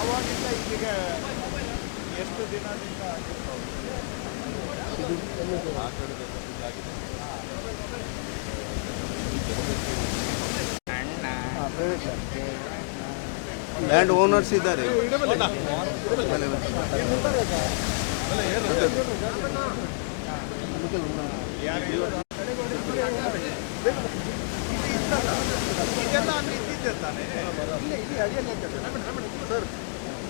ಯಾವಾಗಿಂದ ಇಲ್ಲಿಗೆ ಎಷ್ಟು ದಿನದಿಂದ ಆಗಿರ್ಬೋದು ಲ್ಯಾಂಡ್ ಓನರ್ಸ್ ಇದ್ದಾರೆ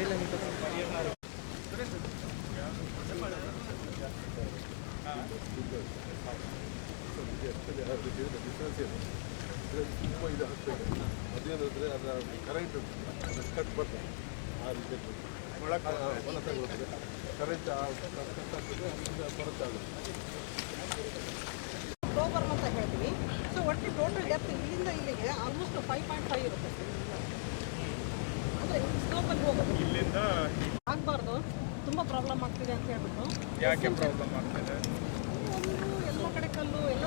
ತಾನೇ ಸರಿ ಬರೋದಿಲ್ಲ ಅದೇನಂದ್ರೆ ಅದರ ಕರೆಂಟ್ ಕಟ್ ಬರ್ತದೆ ಆ ರೀತಿ ಕರೆಂಟ್ ಕಟ್ ಆಗ್ತದೆ ಅದರಿಂದ ಬರುತ್ತೆ ಪ್ರಾಬ್ಲಮ್ ಆಗ್ತಿದೆ ಅಂತ ಹೇಳ್ಬಿಟ್ಟು. ಯಾಕೆ ಪ್ರಾಬ್ಲಮ್ ಆಗ್ತಿದೆ? ಎಲ್ಲ ಕಡೆ ಕಲ್ಲು ಎಲ್ಲ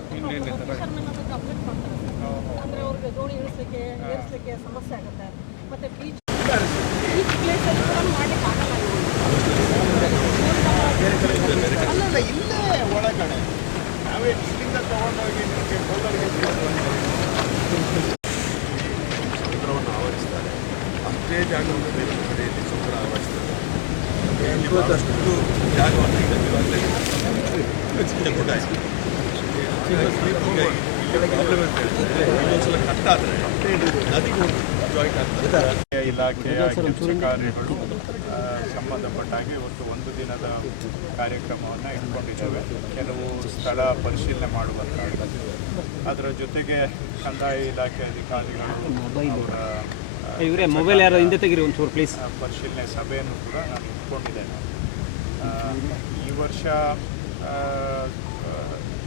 ಅಪ್ಡೇಟ್ ಮಾಡ್ತಾರೆ. ಅಂದರೆ ಅವ್ರಿಗೆ ದೋಣಿ ಇಳಿಸಲಿಕ್ಕೆ ಏರಿಸಲಿಕ್ಕೆ ಸಮಸ್ಯೆ ಆಗುತ್ತೆ. ಮತ್ತೆ ಬೀಚ್ ಬೀಚ್ ಪ್ಲೇಸಲ್ಲಿ ಕೂಡ ಮಾಡ್ಲಿಕ್ಕೆ ಆಗಲ್ಲ ಅಲ್ಲಲ್ಲ ಇಲ್ಲೇ ಒಳಗಡೆ. ನಾವೇ ಇಲ್ಲಿಂದ ತಗೊಂಡೋಗಿ ನಿಮಗೆ ಕೋಲಾರಿಗೆ ಸಮುದ್ರವನ್ನು ಆವರಿಸ್ತಾರೆ. ಅಷ್ಟೇ ಬೇರೆ ಕಡೆಯಲ್ಲಿ ಆವರಿಸ್ತಾರೆ. ಬಹಳಷ್ಟು ಜಾಗವನ್ನು ಅಂತ ಆದರೆ ಇಲಾಖೆಯ ಕಾರ್ಯಗಳು ಸಂಬಂಧಪಟ್ಟಾಗಿ ಇವತ್ತು ಒಂದು ದಿನದ ಕಾರ್ಯಕ್ರಮವನ್ನು ಇಟ್ಕೊಂಡಿದ್ದೇವೆ ಕೆಲವು ಸ್ಥಳ ಪರಿಶೀಲನೆ ಮಾಡುವಂತಹ ಅದರ ಜೊತೆಗೆ ಕಂದಾಯ ಇಲಾಖೆ ಅಧಿಕಾರಿಗಳು ಅವರ ಇವರೇ ಮೊಬೈಲ್ ಯಾರು ಹಿಂದೆ ತೆಗಿರಿ ಒಂಚೂರು ಪ್ಲೀಸ್ ಪರಿಶೀಲನೆ ಸಭೆಯನ್ನು ಕೂಡ ನಾನು ಇಟ್ಕೊಂಡಿದ್ದೇನೆ. ಈ ವರ್ಷ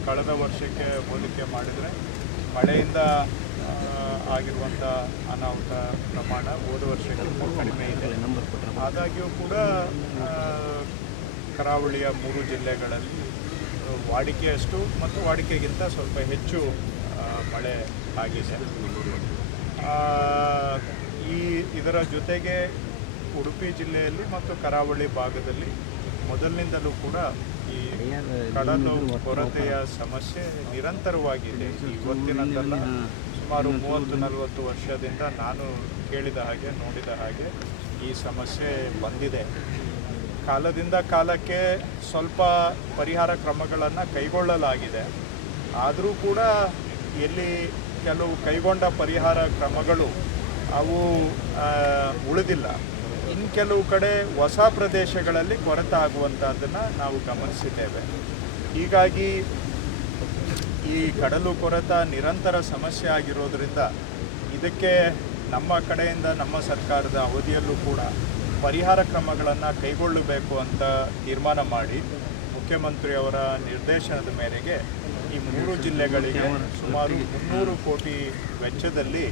ಕಳೆದ ವರ್ಷಕ್ಕೆ ಹೋಲಿಕೆ ಮಾಡಿದರೆ ಮಳೆಯಿಂದ ಆಗಿರುವಂಥ ಅನಾಹುತ ಪ್ರಮಾಣ ಹೋದ ವರ್ಷಕ್ಕಿಂತ ಕಡಿಮೆ ಇದೆ. ಆದಾಗ್ಯೂ ಕೂಡ ಕರಾವಳಿಯ ಮೂರು ಜಿಲ್ಲೆಗಳಲ್ಲಿ ವಾಡಿಕೆಯಷ್ಟು ಮತ್ತು ವಾಡಿಕೆಗಿಂತ ಸ್ವಲ್ಪ ಹೆಚ್ಚು ಮಳೆ ಆಗಿದೆ. ಈ ಇದರ ಜೊತೆಗೆ ಉಡುಪಿ ಜಿಲ್ಲೆಯಲ್ಲಿ ಮತ್ತು ಕರಾವಳಿ ಭಾಗದಲ್ಲಿ ಮೊದಲಿನಿಂದಲೂ ಕೂಡ ಈ ಕಡಲು ಕೊರತೆಯ ಸಮಸ್ಯೆ ನಿರಂತರವಾಗಿದೆ. ಇವತ್ತಿನದಲ್ಲ ಸುಮಾರು ಮೂವತ್ತು ನಲವತ್ತು ವರ್ಷದಿಂದ ನಾನು ಕೇಳಿದ ಹಾಗೆ, ನೋಡಿದ ಹಾಗೆ ಈ ಸಮಸ್ಯೆ ಬಂದಿದೆ. ಕಾಲದಿಂದ ಕಾಲಕ್ಕೆ ಸ್ವಲ್ಪ ಪರಿಹಾರ ಕ್ರಮಗಳನ್ನು ಕೈಗೊಳ್ಳಲಾಗಿದೆ. ಆದರೂ ಕೂಡ ಎಲ್ಲಿ ಕೆಲವು ಕೈಗೊಂಡ ಪರಿಹಾರ ಕ್ರಮಗಳು ಅವು ಉಳಿದಿಲ್ಲ. ಇನ್ನು ಕೆಲವು ಕಡೆ ಹೊಸ ಪ್ರದೇಶಗಳಲ್ಲಿ ಕೊರತೆ ಆಗುವಂಥದ್ದನ್ನು ನಾವು ಗಮನಿಸಿದ್ದೇವೆ. ಹೀಗಾಗಿ ಈ ಕಡಲು ಕೊರತ ನಿರಂತರ ಸಮಸ್ಯೆ ಆಗಿರೋದ್ರಿಂದ ಇದಕ್ಕೆ ನಮ್ಮ ಕಡೆಯಿಂದ, ನಮ್ಮ ಸರ್ಕಾರದ ಅವಧಿಯಲ್ಲೂ ಕೂಡ ಪರಿಹಾರ ಕ್ರಮಗಳನ್ನು ಕೈಗೊಳ್ಳಬೇಕು ಅಂತ ತೀರ್ಮಾನ ಮಾಡಿ ಮುಖ್ಯಮಂತ್ರಿಯವರ ನಿರ್ದೇಶನದ ಮೇರೆಗೆ ಈ ಮೂರು ಜಿಲ್ಲೆಗಳಿಗೆ ಸುಮಾರು ಮುನ್ನೂರು ಕೋಟಿ ವೆಚ್ಚದಲ್ಲಿ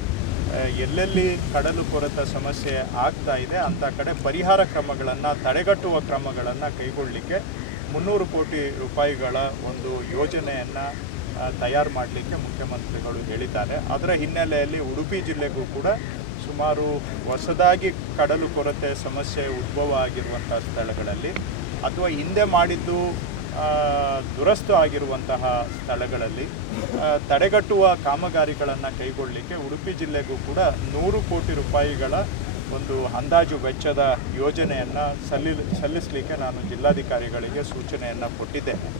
ಎಲ್ಲೆಲ್ಲಿ ಕಡಲು ಕೊರತ ಸಮಸ್ಯೆ ಆಗ್ತಾ ಇದೆ ಅಂಥ ಕಡೆ ಪರಿಹಾರ ಕ್ರಮಗಳನ್ನು, ತಡೆಗಟ್ಟುವ ಕ್ರಮಗಳನ್ನು ಕೈಗೊಳ್ಳಲಿಕ್ಕೆ ಮುನ್ನೂರು ಕೋಟಿ ರೂಪಾಯಿಗಳ ಒಂದು ಯೋಜನೆಯನ್ನು ತಯಾರು ಮಾಡಲಿಕ್ಕೆ ಮುಖ್ಯಮಂತ್ರಿಗಳು ಹೇಳಿದ್ದಾರೆ. ಅದರ ಹಿನ್ನೆಲೆಯಲ್ಲಿ ಉಡುಪಿ ಜಿಲ್ಲೆಗೂ ಕೂಡ ಸುಮಾರು ಹೊಸದಾಗಿ ಕಡಲು ಕೊರತೆ ಸಮಸ್ಯೆ ಉದ್ಭವ ಆಗಿರುವಂಥ ಸ್ಥಳಗಳಲ್ಲಿ, ಅಥವಾ ಹಿಂದೆ ಮಾಡಿದ್ದು ದುರಸ್ತು ಆಗಿರುವಂತಹ ಸ್ಥಳಗಳಲ್ಲಿ ತಡೆಗಟ್ಟುವ ಕಾಮಗಾರಿಗಳನ್ನು ಕೈಗೊಳ್ಳಲಿಕ್ಕೆ ಉಡುಪಿ ಜಿಲ್ಲೆಗೂ ಕೂಡ ನೂರು ಕೋಟಿ ರೂಪಾಯಿಗಳ ಒಂದು ಅಂದಾಜು ವೆಚ್ಚದ ಯೋಜನೆಯನ್ನು ಸಲ್ಲಿ ಸಲ್ಲಿಸಲಿಕ್ಕೆ ನಾನು ಜಿಲ್ಲಾಧಿಕಾರಿಗಳಿಗೆ ಸೂಚನೆಯನ್ನು ಕೊಟ್ಟಿದ್ದೇನೆ